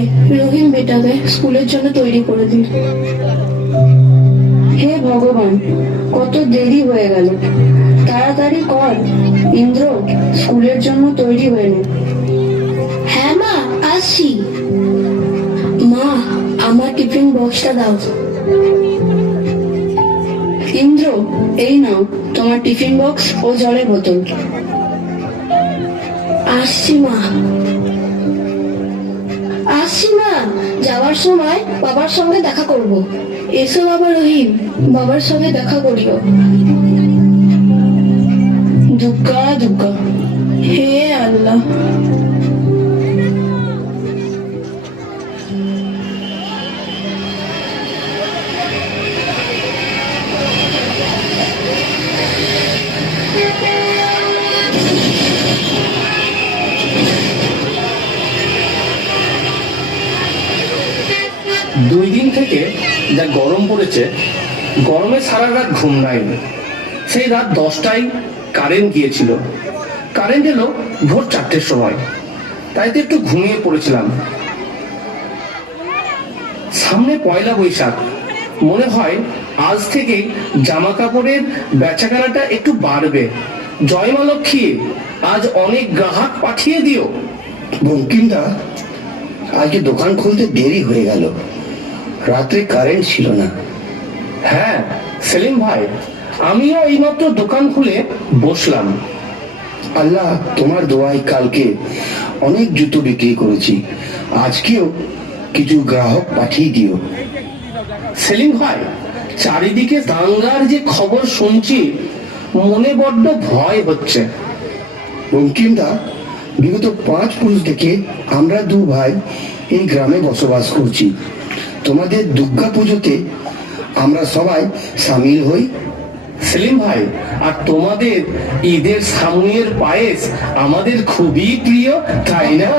যাই, রহিম বেটাকে স্কুলের জন্য তৈরি করে দিই। হে ভগবান, কত দেরি হয়ে গেল, তাড়াতাড়ি কর ইন্দ্র, স্কুলের জন্য তৈরি হয়ে নে। হ্যাঁ মা, আসছি। মা, আমার টিফিন বক্সটা দাও। ইন্দ্র, এই নাও তোমার টিফিন বক্স ও জলের বোতল। আসছি মা। আসছি মা, যাওয়ার সময় বাবার সঙ্গে দেখা করব। এসো বাবা রহিম, বাবার সঙ্গে দেখা করিও। দুর্গা দুর্গা, হে আল্লাহ। দুই দিন থেকে যা গরম পড়েছে, গরমে সারা রাত ঘুম নাই। সেই রাত 10টায় কারেন্ট গিয়েছিল। কারেন্ট এলো ভোর 4টের সময়, তাই তো একটু ঘুমিয়ে পড়েছিলাম। সামনে পয়লা বৈশাখ, মনে হয় আজ থেকে জামা কাপড়ের বেচাকেনাটা একটু বাড়বে। জয় মা লক্ষ্মী, আজ অনেক গ্রাহক পাঠিয়ে দিও। বঙ্কিমদা, আজকে দোকান খুলতে দেরি হয়ে গেল, রাত্রে কারেন্ট ছিল না। হ্যাঁ সেলিম ভাই, আমিও এইমাত্র দোকান খুলে বসলাম। আল্লাহ তোমার দোয়ায় কালকে অনেক জুতো বিক্রি করেছি, আজকেও কিছু গ্রাহক পাঠিয়ে দিও। সেলিম ভাই, চারিদিকে দাঙ্গার যে খবর শুনছি, মনে বড্ড ভয় হচ্ছে। বঙ্কিমদা, বিগত 5 পুরুষ থেকে আমরা 2 ভাই এই গ্রামে বসবাস করছি। তোমাদের দুর্গা পুজোতে আমরা সবাই সামিল হই। সেলিম ভাই, আর তোমাদের ঈদের সামনের পায়েস আমাদের খুবই প্রিয়, তাই না?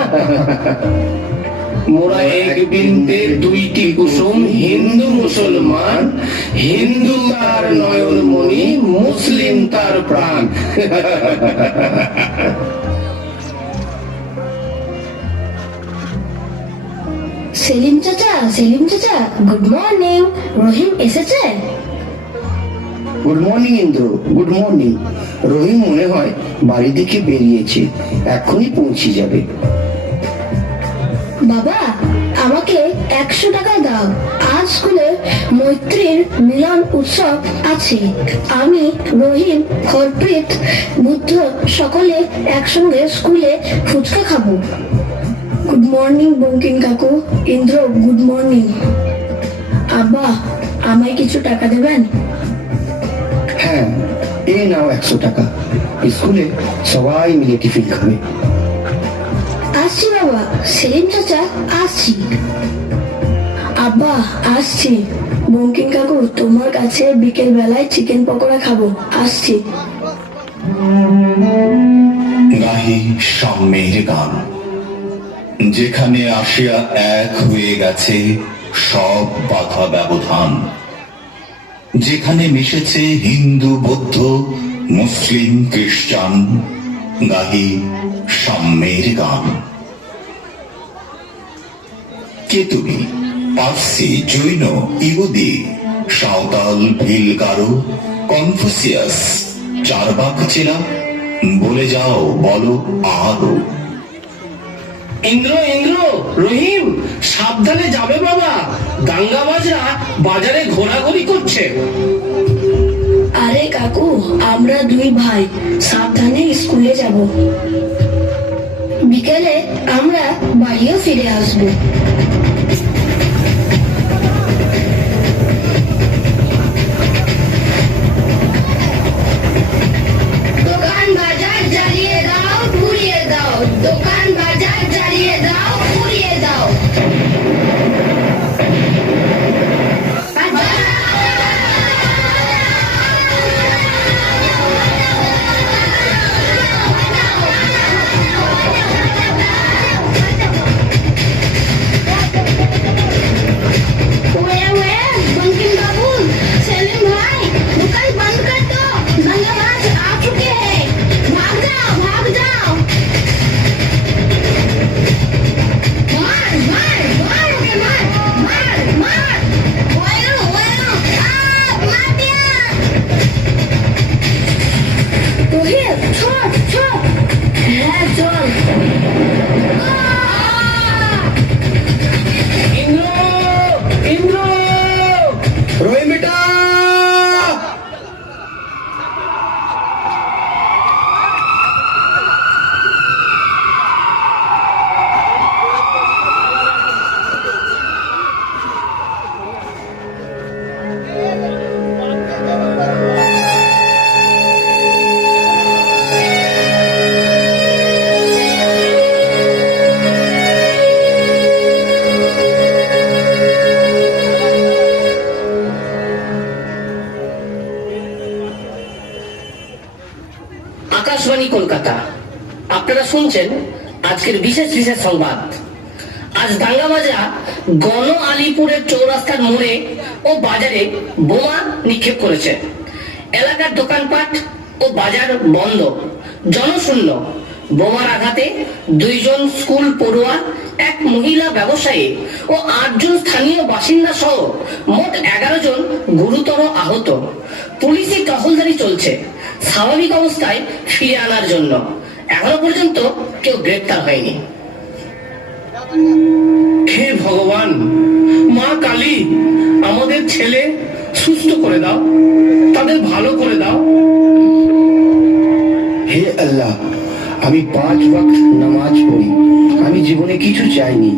মোরা এক বৃন্তে দুইটি কুসুম, হিন্দু মুসলমান, হিন্দু তার নয়ন মণি, মুসলিম তার প্রাণ। সেলিম চাচা, সেলিম চাচা, গুড মর্নিং। রহিম এসেছে? Good morning Indra, good morning. Rahim মনে হয় বাড়ি থেকে বেরিয়েছে, এখনই পৌঁছে যাবে। বাবা, আমাকে 100 টাকা দাও, আজ স্কুলে মৈত্রীর মিলন উৎসব আছে। আমি, রহিম, হরপ্রীত, বুদ্ধ সকলে একসঙ্গে স্কুলে ফুচকা খাবো। গুড মর্নিং বঙ্কিম কাকু, ইন্দ্র গুড মর্নিং। আব্বা, আমায় কিছু টাকা দেবেন? হ্যাঁ, এই নাও 100 টাকা, স্কুলে সবাই মিলে টিফিন খাবে। আসছি বাবা। সেলিম চাচা, আসছি। আব্বা, আসছি। বঙ্কিম কাকু, তোমার কাছে বিকেল বেলায় চিকেন পকোড়া খাবো, আসছি। গাহি সাম্যের গান, যেখানে আসিয়া এক হয়ে গেছে সব বাধা ব্যবধান, যেখানে মিশেছে হিন্দু বৌদ্ধ মুসলিম খ্রিস্টান, গাহি সাম্যের গান। কে তুমি? পার্সি, জৈন, ইহুদি, সাঁওতাল, ভিল, গারো, কনফুসিয়াস, চারবাক চেনা, বলে যাও, বলো আরো। ইন্দ্র, ইন্দ্র, রহিম, সাবধানে যাবে বাবা, দাঙ্গাবাজরা বাজারে ঘোরাঘুরি করছে। আরে কাকু, আমরা 2 ভাই সাবধানে স্কুলে যাব, বিকেলে আমরা বাড়িও ফিরে আসবো। দোকান বাজার জ্বালিয়ে দাও, পুড়িয়ে দাও, দোকান বাজার জ্বালিয়ে দাও, পুড়িয়ে দাও। কলকাতা। আপনারা শুনছেন আজকের বিশেষ বিশেষ সংবাদ। আজ দাঙ্গাবাজা গণ আলিপুরের চৌরাস্তার মোড়ে ও বাজারে বোমা নিক্ষেপ করেছে। এলাকার দোকানপাট ও বাজার বন্ধ, জনশূন্য। বোমার আঘাতে 2 জন স্কুল পড়ুয়া, এক মহিলা ব্যবসায়ী ও 8 জন স্থানীয় বাসিন্দা সহ মোট 11 জন গুরুতর আহত। পুলিশি টহলদারি চলছে স্বাভাবিক অবস্থায় ফিরে আনার জন্য। এখনো পর্যন্ত কেউ গ্রেপ্তার হয়নি। হে ভগবান, মা কালী, আমাদের ছেলে সুস্থ করে দাও, তাদের ভালো করে দাও। হে আল্লাহ, আমি 5 ওয়াক্ত নামাজ পড়ি, আমি জীবনে কিছু চাইনি,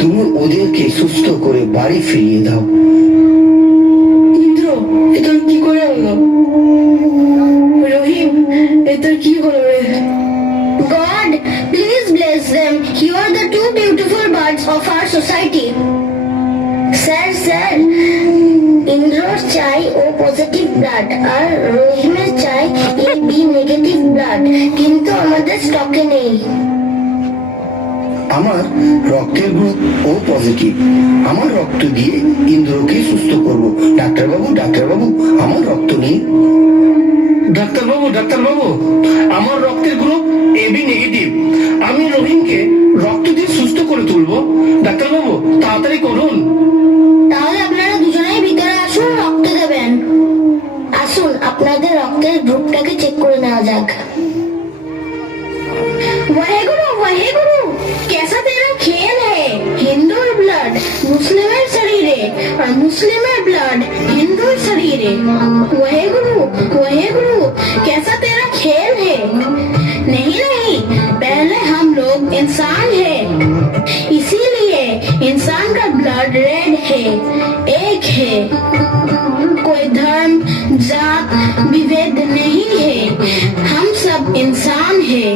তুমি ওদেরকে সুস্থ করে বাড়ি ফিরিয়ে দাও। ইন্দ্র, এ তোর কি করে হলো? রহিম, এ তোর কি হলো রে? God, please bless them. You are the 2 beautiful birds of our society. Sir, ইন্দ্রর চাই ও পজিটিভ ব্লাড আর রহিমের চাই AB নেগেটিভ ব্লাড, কিন্তু আমাদের স্টকে নেই। আমার রক্তের গ্রুপ ও পজিটিভ, আমার রক্ত দিয়ে ইন্দ্রকে সুস্থ করব। ডাক্তারবাবু, আমার রক্ত নিন। ডাক্তারবাবু, আমার রক্তের গ্রুপ AB নেগেটিভ। আমি রহিমকে রক্ত দিয়ে সুস্থ করে তুলবো। ডাক্তারবাবু, তাড়াতাড়ি করুন। তাহলে আপনারা দুজনেই ভিতরে আসুন, রক্ত দেবেন। আসুন, আপনাদের রক্তের গ্রুপটাকে চেক করে নেওয়া যাক। वाहेगुरु, कैसा तेरा खेल है? हिंदूर ब्लड मुस्लिमेर शरीरे और मुस्लिमेर ब्लड हिंदूर शरीरे। वाहेगुरु, कैसा तेरा खेल है? नहीं, पहले हम लोग इंसान हैं, इसीलिए इंसान का ब्लड रेड है, एक है। कोई धर्म जात विभेद नहीं है, हम सब इंसान है।